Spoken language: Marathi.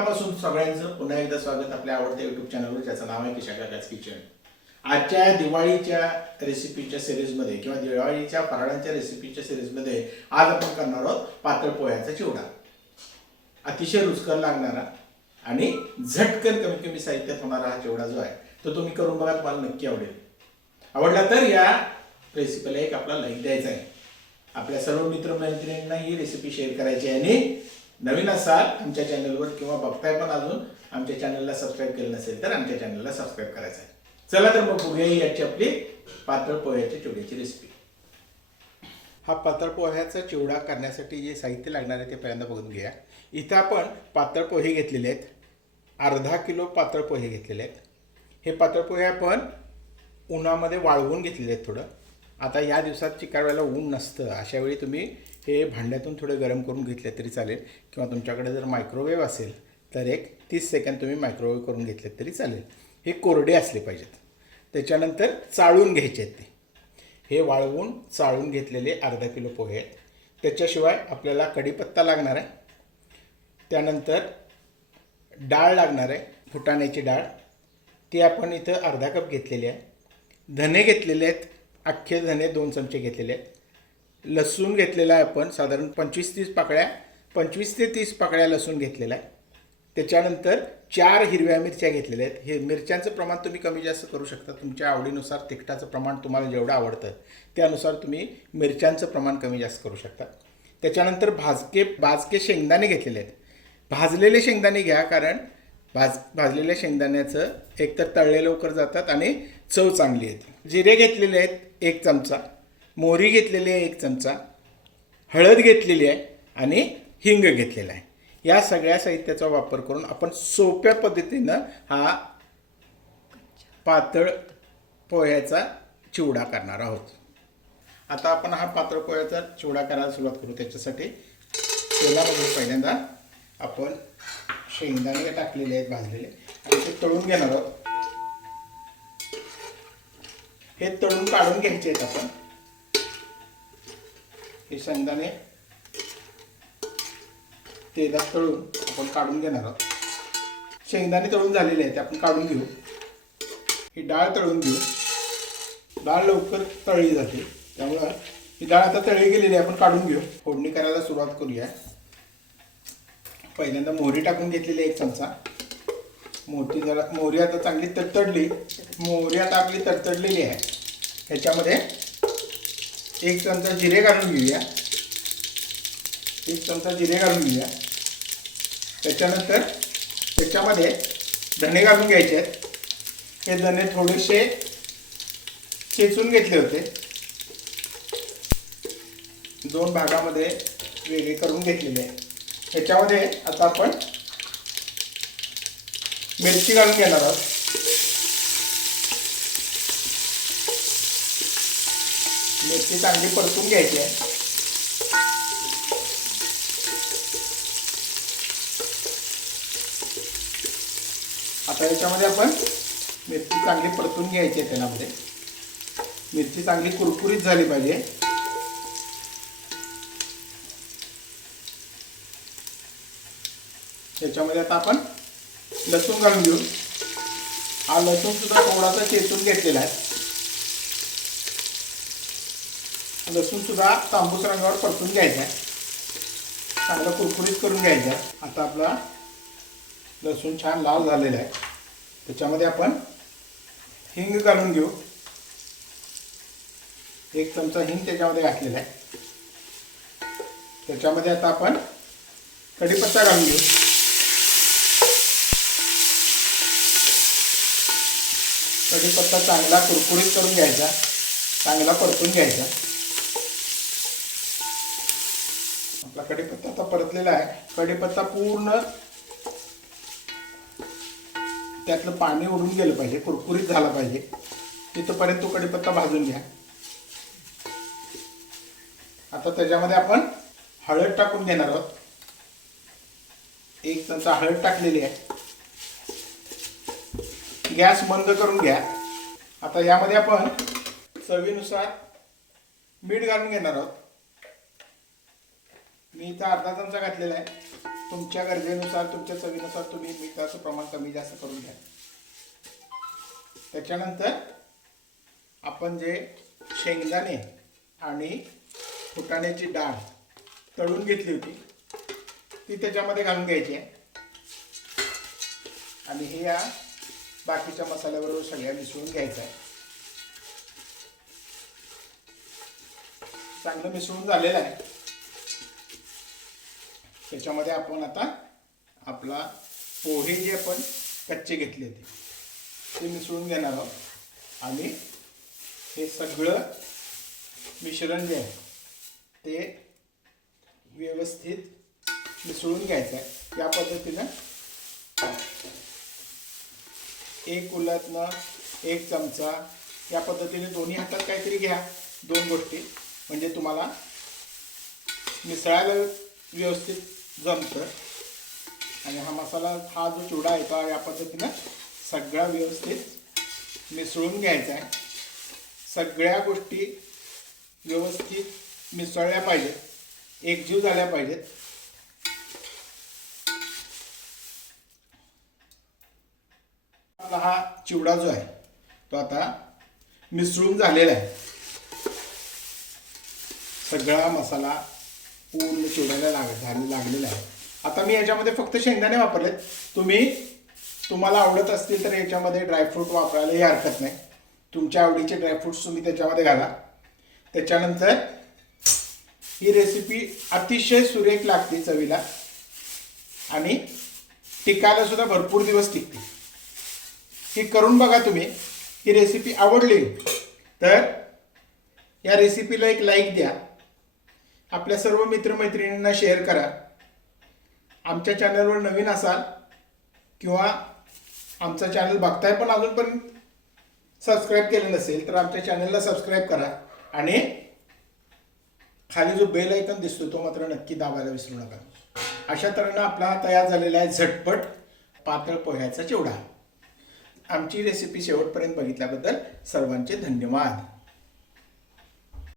मनापासून सगळ्यांचं पुन्हा एकदा स्वागत आपल्या आवडत्या युट्यूब चॅनलवर ज्याचं नाव आहे किशा किचन आजच्या दिवाळीच्या रेसिपीच्या सिरीजमध्ये किंवा दिवाळीच्या फराळांच्या रेसिपीच्या सिरीजमध्ये आज आपण करणार आहोत पातळ पोह्याचा चिवडा. अतिशय रुचकर लागणारा आणि झटकन कमी कमी साहित्यात होणारा हा चिवडा जो आहे तो तुम्ही करून बघा तुम्हाला नक्की आवडेल. आवडला तर या रेसिपीला एक आपला लाईक द्यायचा आहे. आपल्या सर्व मित्रमैत्रिणींना ही रेसिपी शेअर करायची आहे आणि नवीन असाल आमच्या चॅनलवर किंवा बघताय पण अजून आमच्या चॅनलला सबस्क्राईब केलं नसेल तर आमच्या चॅनलला सबस्क्राईब करायचं आहे. चला तर मग बघूया याची आपली पातळ पोह्याच्या चिवड्याची रेसिपी हा पातळ पोह्याचा चिवडा करण्यासाठी जे साहित्य लागणार आहे ते पहिल्यांदा बघून घ्या इथं आपण पातळ पोहे घेतलेले आहेत. अर्धा किलो पातळ पोहे घेतलेले आहेत. हे पातळ पोहे आपण उन्हामध्ये वाळवून घेतलेले आहेत थोडं. आता या दिवसात चिकार वेळेला ऊन नसतं. अशावेळी तुम्ही हे भांड्यातून थोडे गरम करून घेतले तरी चालेल. किंवा तुमच्याकडे जर मायक्रोवेव्ह असेल तर एक तीस सेकंद तुम्ही मायक्रोवेव्ह करून घेतले तरी चालेल. हे कोरडे असले पाहिजेत. त्याच्यानंतर चाळून घ्यायचे आहेत ते. हे वाळवून चाळून घेतलेले अर्धा किलो पोहे आहेत. त्याच्याशिवाय आपल्याला कढीपत्ता लागणार आहे. त्यानंतर डाळ लागणार आहे फुटाण्याची डाळ. ती आपण इथं अर्धा कप घेतलेली आहे. धने घेतलेले आहेत. अख्खे धने दोन चमचे घेतलेले आहेत. लसूण घेतलेला आहे आपण साधारण पंचवीस तीस पाकळ्या पंचवीस ते तीस पाकळ्या लसूण घेतलेला आहे. त्याच्यानंतर चार हिरव्या मिरच्या घेतलेल्या आहेत. हे मिरच्यांचं प्रमाण तुम्ही कमी जास्त करू शकता. तुमच्या आवडीनुसार तिखटाचं प्रमाण तुम्हाला जेवढं आवडतं त्यानुसार तुम्ही मिरच्यांचं प्रमाण कमी जास्त करू शकता. त्याच्यानंतर भाजके भाजके शेंगदाणे घेतलेले आहेत. भाजलेले शेंगदाणे घ्या कारण भाज भाजलेल्या शेंगदाण्याचं एकतर तळले लवकर जातात आणि चव चांगली येते. जिरे घेतलेले आहेत एक चमचा. मोहरी घेतलेली आहे एक चमचा हळद घेतलेली आहे आणि हिंग घेतलेला आहे. या सगळ्या साहित्याचा वापर करून आपण सोप्या पद्धतीनं हा पातळ पोह्याचा चिवडा करणार आहोत. आता आपण हा पातळ पोह्याचा चिवडा करायला सुरुवात करू. त्याच्यासाठी तेलामध्ये पहिल्यांदा आपण शेंगदाणे टाकलेले आहेत भाजलेले आणि ते तळून घेणार आहोत. हे तळून काढून घ्यायचे आहेत आपण. हे शेंगदाणे तेलात तळून आपण काढून घेणार आहोत. शेंगदाणे तळून झालेले आहेत ते आपण काढून घेऊ. ही डाळ तळून घेऊ. डाळ लवकर तळली जाते. त्यामुळं ही डाळ आता तळली गेलेली आहे आपण काढून घेऊ. फोडणी करायला सुरुवात करूया. पहिल्यांदा मोहरी टाकून घेतलेली आहे एक चमचा. मोठी जरा मोहरी आता चांगली तडतडली. मोहरी आता आपली तडतडलेली आहे. ह्याच्यामध्ये एक चमचा जिरे घालून घेऊया. एक चमचा जिरे घालून घेऊया. त्याच्यानंतर त्याच्यामध्ये धणे घालून घ्यायचे आहेत. हे धणे थोडेसे चेचून घेतले होते. दोन भागामध्ये वेगळे करून घेतलेले आहे ह्याच्यामध्ये आता आपण मिरची घालून घेणार आहोत. मिरची चांगली परतून घ्यायची आहे. आता याच्यामध्ये आपण मिरची चांगली परतून घ्यायची आहे तेलामध्ये. मिरची चांगली कुरकुरीत झाली पाहिजे. त्याच्यामध्ये आता आपण लसूण घालून घेऊ. हा लसूण सुद्धा थोडासा चेचून घेतलेला आहे. लसूण सुद्धा तांबूस रंगावर परतून घ्यायचा आहे. चांगला कुरकुरीत करून घ्यायचा आहे. आता आपला लसूण छान लाल झालेला आहे. त्याच्यामध्ये आपण हिंग घालून घेऊ. एक चमचा हिंग त्याच्यामध्ये घातलेला आहे. त्याच्यामध्ये आता आपण कढीपत्ता घालून घेऊ. कढीपत्ता चांगला कुरकुरीत करून घ्यायचा. चांगला परतून घ्यायचा आपला कढीपत्ता आता परतलेला आहे. कढीपत्ता पूर्ण त्यातलं पाणी उडून गेलं पाहिजे कुरकुरीत झाला पाहिजे. तिथंपर्यंत तो कढीपत्ता भाजून घ्या. आता त्याच्यामध्ये आपण हळद टाकून घेणार आहोत. एक चमचा हळद टाकलेली आहे. गॅस बंद करून घ्या. आता यामध्ये आपण चवीनुसार मीठ घालून घेणार आहोत. मी इथं अर्धा चमचा घातलेला आहे. तुमच्या गरजेनुसार तुमच्या चवीनुसार तुम्ही मिठाचं प्रमाण कमी जास्त करून घ्या. त्याच्यानंतर आपण जे शेंगदाणे आणि फुटाण्याची डाळ तळून घेतली होती ती त्याच्यामध्ये घालून घ्यायची आहे. आणि हे या बाकीच्या मसाल्याबरोबर सगळ्या मिसळून घ्यायचं आहे. चांगलं मिसळून झालेलं आहे. त्याच्यामध्ये आपण आता आपला पोहे जे आपण कच्चे घेतले होते ते मिसळून घेणार आहोत. आणि हे सगळं मिश्रण जे आहे ते व्यवस्थित मिसळून घ्यायचं आहे. या पद्धतीनं एक उलटनं एक चमचा या पद्धतीने दोन्ही हातात काहीतरी घ्या. दोन गोष्टी. म्हणजे तुम्हाला मिसळायला व्यवस्थित जमतं. आणि हा मसाला हा जो चिवडा आहे तो या पद्धतीनं सगळा व्यवस्थित मिसळून घ्यायचा आहे. सगळ्या गोष्टी व्यवस्थित मिसळल्या पाहिजेत. एकजीव झाल्या पाहिजेत. आपला हा चिवडा जो आहे तो आता मिसळून झालेला आहे. सगळा मसाला पूर्ण चिवड्याला लाग लागलेलं आहे. आता मी याच्यामध्ये फक्त शेंगदाणे वापरलेत. तुम्ही तुम्हाला आवडत असतील तर याच्यामध्ये ड्रायफ्रूट वापरायलाही हरकत नाही. तुमच्या आवडीचे ड्रायफ्रूट्स तुम्ही त्याच्यामध्ये घाला. त्याच्यानंतर ही रेसिपी अतिशय सुरेख लागते चवीला. आणि टिकायला सुद्धा भरपूर दिवस टिकते ही करून बघा तुम्ही. ही रेसिपी आवडली तर या रेसिपीला एक लाईक द्या. आपल्या सर्व मित्रमैत्रिणींना शेअर करा. आमच्या चॅनलवर नवीन असाल किंवा आमचा चॅनल बघताय पण अजूनपर्यंत सबस्क्राईब केलं नसेल तर आमच्या चॅनलला सबस्क्राईब करा. आणि खाली जो बेल आयकन दिसतो तो मात्र नक्की दाबायला विसरू नका. अशा तऱ्हेनं आपला हा तयार झालेला आहे झटपट पातळ पोह्याचा चिवडा. आमची रेसिपी शेवटपर्यंत बघितल्याबद्दल सर्वांचे धन्यवाद.